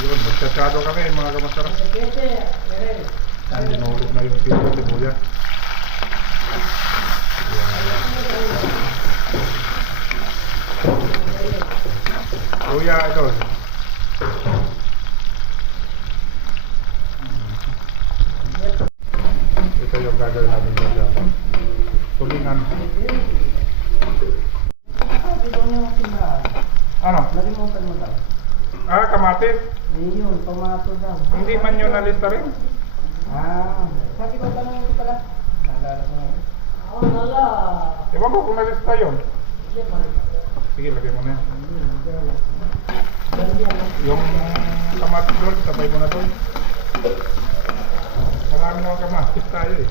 Yun, magsasyado kami mga kamasarap. Yan, dinulog na yung pito sibuya. Kuya, ito. Ito yung gagawin natin dyan. Tulingan. Ano? Nalimutan mo daw. Ah, kamatis. Yun, tomato daw. Hindi man yun nalista rin. Sabi ko tanong ko pala. Naalala ko ngayon. Ewan ko kung nalista yun. Sige, lagay mo na yan. Yung kamatis doon, sabay mo na doon. Marami naman kamatis tayo eh.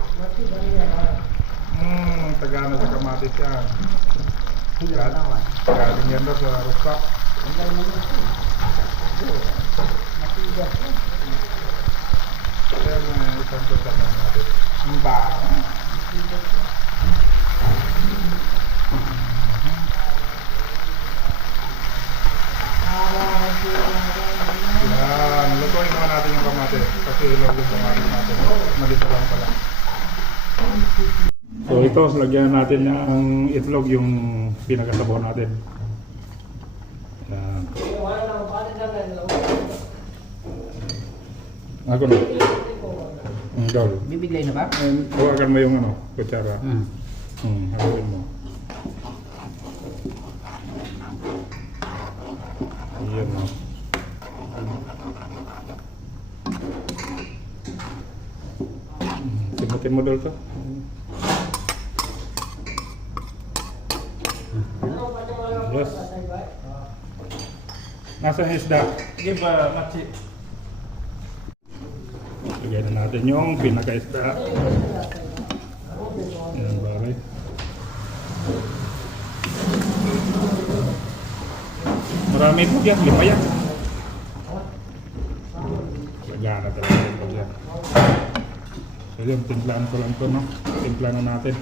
Tagana sa kamatis yan. Galing yan doon sa rooftop. Kaya isang rooftop na natin. Ang bawa. Yan, lutuin naman natin yung kamatis kasi ilog yung kamatis natin. Malito lang pala. So ito, lagyan natin ang itlog yung pinakasabaw natin. Yan. Ako na. Ang dol. Bibigay na ba? Hawakan mo yung ano, kutsara. Hawakan mo. Ayan o. Simutin mo dol to. Yes. Nasaan isda? Sige ba, Machi? Lagyan na natin yung pinaka-isda. Ayan, bari. Marami po yan, 5 yan. Lagyan na talaga po yan. So yun, timplahan ko lang ito, no? Timplahan na natin.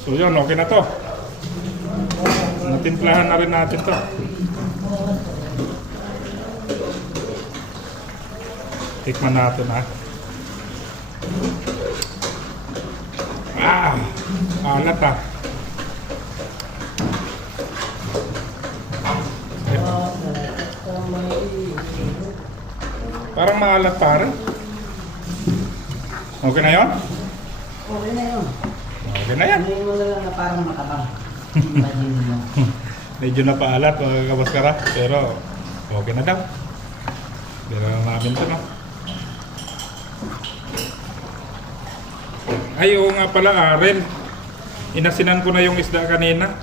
So yun, okay na to. Natimplahan na rin natin to. Tikman natin ha. Alat ha. Parang maalat parang. Okay na yun? Okay na yun. Okay na yan. Ngayon mo na lang na parang makabang. Imagine mo. Medyo napaalat mga kabaskara, pero okay na daw. Pero namin ito, no? Ay, oo nga pala, Ren. Inasinan ko na yung isda kanina.